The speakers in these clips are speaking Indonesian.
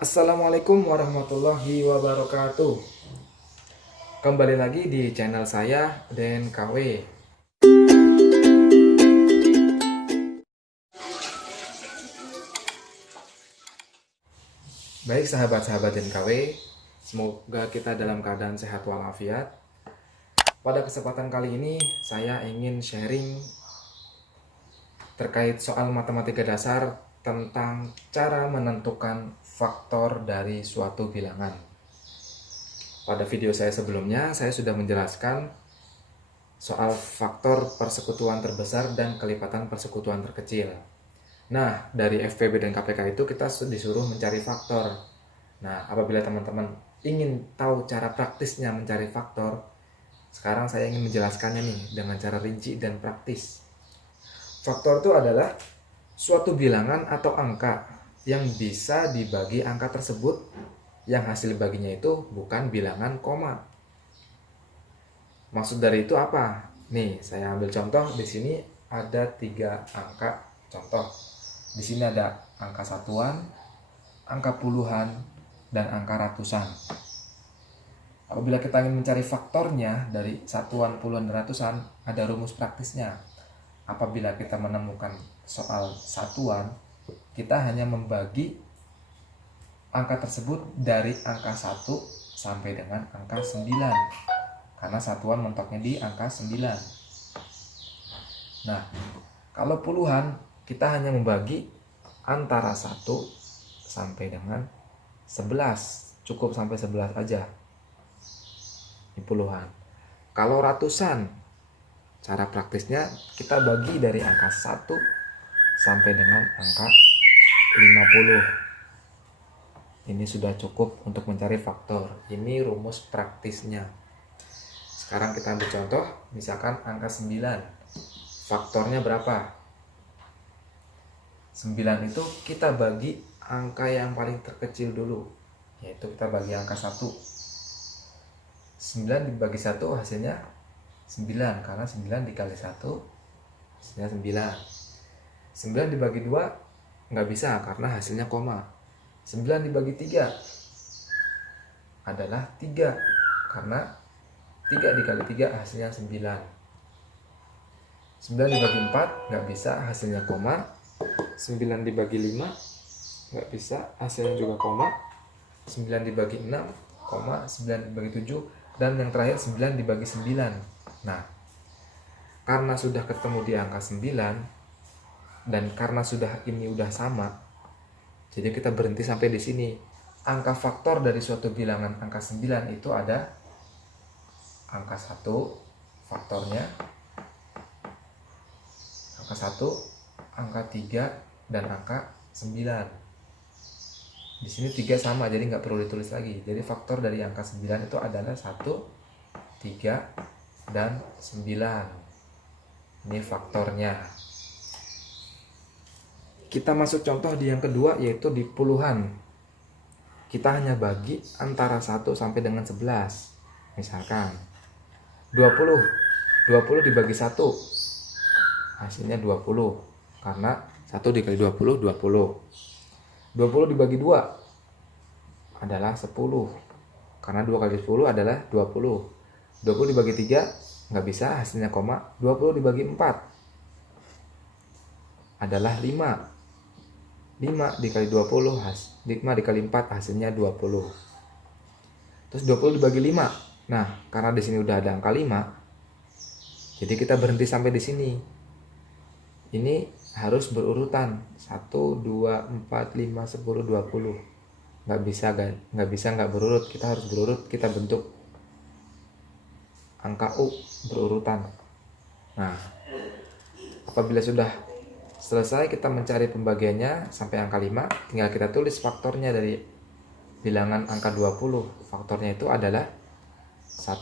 Assalamualaikum warahmatullahi wabarakatuh. Kembali lagi di channel saya DNKW. Baik sahabat-sahabat DNKW, semoga kita dalam keadaan sehat walafiat. Pada kesempatan kali ini saya ingin sharing terkait soal matematika dasar tentang cara menentukan faktor dari suatu bilangan. Pada video saya sebelumnya, saya sudah menjelaskan soal faktor persekutuan terbesar dan kelipatan persekutuan terkecil. Nah, dari FPB dan KPK itu kita disuruh mencari faktor. Nah, apabila teman-teman ingin tahu cara praktisnya mencari faktor, sekarang saya ingin menjelaskannya nih dengan cara rinci dan praktis. Faktor itu adalah suatu bilangan atau angka yang bisa dibagi angka tersebut yang hasil baginya itu bukan bilangan koma. Maksud dari itu apa? Nih, saya ambil contoh. Di sini ada 3 angka contoh. Di sini ada angka satuan, angka puluhan, dan angka ratusan. Apabila kita ingin mencari faktornya dari satuan, puluhan, dan ratusan, ada rumus praktisnya. Apabila kita menemukan soal satuan, kita hanya membagi angka tersebut dari angka 1 sampai dengan angka 9. Karena satuan mentoknya di angka 9. Nah, kalau puluhan, kita hanya membagi antara 1 sampai dengan 11. Cukup sampai 11 aja. Ini puluhan. Kalau ratusan, cara praktisnya kita bagi dari angka 1 sampai dengan angka 50. Ini sudah cukup untuk mencari faktor. Ini rumus praktisnya. Sekarang kita ambil contoh, misalkan angka 9. Faktornya berapa? 9 itu kita bagi angka yang paling terkecil dulu, yaitu kita bagi angka 1. 9 dibagi 1 hasilnya 9, karena 9 dikali 1 hasilnya 9. 9 dibagi 2 nggak bisa karena hasilnya koma. 9 dibagi 3 adalah 3, karena 3 dikali 3 hasilnya 9. 9 dibagi 4 nggak bisa, hasilnya koma. 9 dibagi 5 nggak bisa, hasilnya juga koma. 9 dibagi 6 koma. 9 dibagi 7, dan yang terakhir 9 dibagi 9. Nah, karena sudah ketemu di angka 9 dan karena sudah ini udah sama, jadi kita berhenti sampai di sini. Angka faktor dari suatu bilangan angka 9 itu ada angka 1 faktornya, angka 1, angka 3, dan angka 9. Di sini 3 sama, jadi nggak perlu ditulis lagi. Jadi faktor dari angka 9 itu adalah 1, 3, dan 9. Ini faktornya. Kita masuk contoh di yang kedua, yaitu di puluhan. Kita hanya bagi antara 1 sampai dengan 11. Misalkan 20. 20 dibagi 1 hasilnya 20, karena 1 dikali 20 20. 20 dibagi 2 adalah 10, karena 2 kali 10 adalah 20. 20 dibagi 3 nggak bisa, hasilnya koma. 20 dibagi 4 adalah 5. 5 dikali 20 5 dikali 4 hasilnya 20. Terus 20 dibagi 5. Nah, karena di sini udah ada angka 5, jadi kita berhenti sampai di sini. Ini harus berurutan 1, 2, 4, 5, 10, 20. Nggak bisa nggak berurut. Kita harus berurut. Kita bentuk angka U berurutan. Nah, apabila sudah selesai kita mencari pembagiannya sampai angka 5, tinggal kita tulis faktornya dari bilangan angka 20. Faktornya itu adalah 1,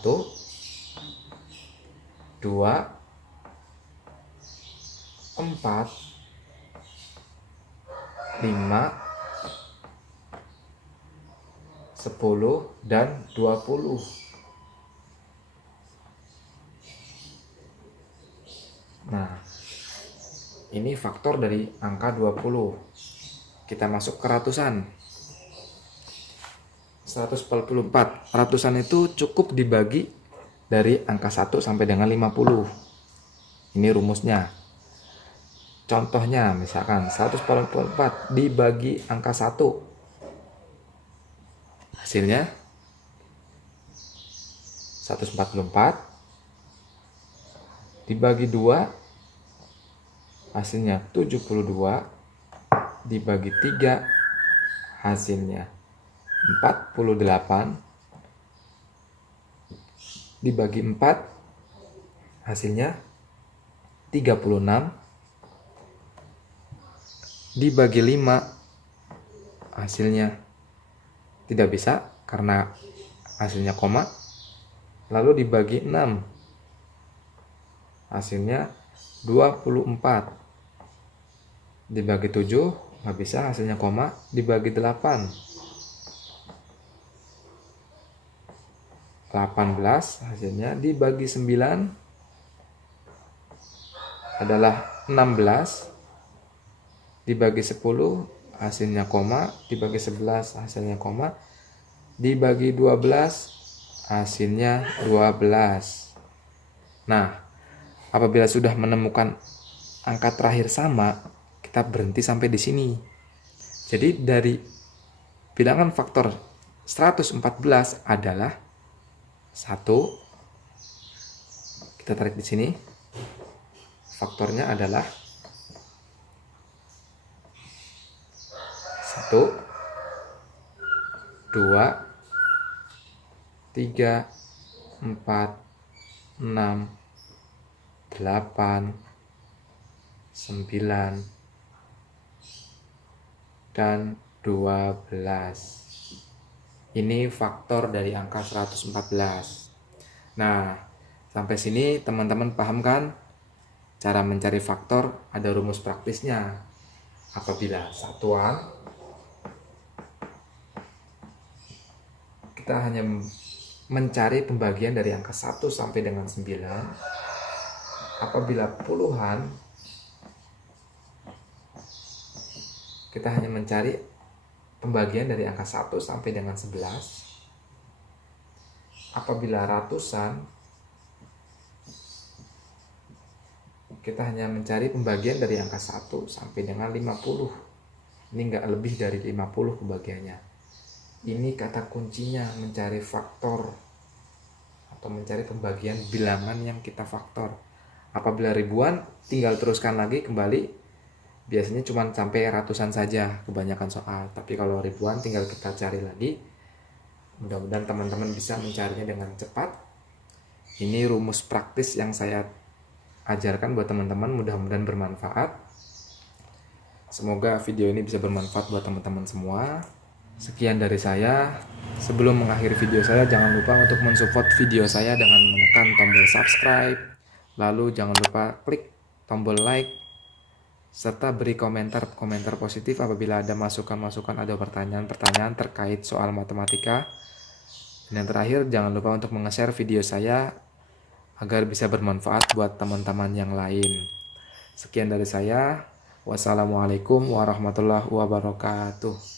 2, 4, 5, 10, dan 20. Nah, ini faktor dari angka 20. Kita masuk ke ratusan. 144. Ratusan itu cukup dibagi dari angka 1 sampai dengan 50. Ini rumusnya. Contohnya misalkan 144 dibagi angka 1. Hasilnya 144 dibagi 2 hasilnya 72 dibagi 3 hasilnya 48 dibagi 4 hasilnya 36 dibagi 5 hasilnya tidak bisa karena hasilnya koma. Lalu dibagi 6 hasilnya 24 dibagi 7 nggak bisa, hasilnya koma. Dibagi 8 18 hasilnya. Dibagi 9 adalah 16 dibagi 10 hasilnya koma. Dibagi 11 hasilnya koma. Dibagi 12 hasilnya 12. Nah, apabila sudah menemukan angka terakhir sama, kita berhenti sampai di sini. Jadi dari bilangan faktor 114 adalah 1. Kita tarik di sini. Faktornya adalah 1, 2, 3, 4, 6, 8, 9, dan 12. Ini faktor dari angka 114. Nah, sampai sini teman-teman paham kan? Cara mencari faktor ada rumus praktisnya. Apabila satuan, kita hanya mencari pembagian dari angka 1 sampai dengan 9. Apabila puluhan, kita hanya mencari pembagian dari angka 1 sampai dengan 11. Apabila ratusan, kita hanya mencari pembagian dari angka 1 sampai dengan 50. Ini enggak lebih dari 50 pembagiannya. Ini kata kuncinya, mencari faktor atau mencari pembagian bilangan yang kita faktor. Apabila ribuan, tinggal teruskan lagi kembali. Biasanya cuma sampai ratusan saja kebanyakan soal. Tapi kalau ribuan tinggal kita cari lagi. Mudah-mudahan teman-teman bisa mencarinya dengan cepat. Ini rumus praktis yang saya ajarkan buat teman-teman, mudah-mudahan bermanfaat. Semoga video ini bisa bermanfaat buat teman-teman semua. Sekian dari saya. Sebelum mengakhiri video saya, jangan lupa untuk mensupport video saya dengan menekan tombol subscribe. Lalu jangan lupa klik tombol like, serta beri komentar positif apabila ada masukan-masukan, ada pertanyaan-pertanyaan terkait soal matematika. Dan yang terakhir, jangan lupa untuk nge-share video saya agar bisa bermanfaat buat teman-teman yang lain. Sekian dari saya. Wassalamualaikum warahmatullahi wabarakatuh.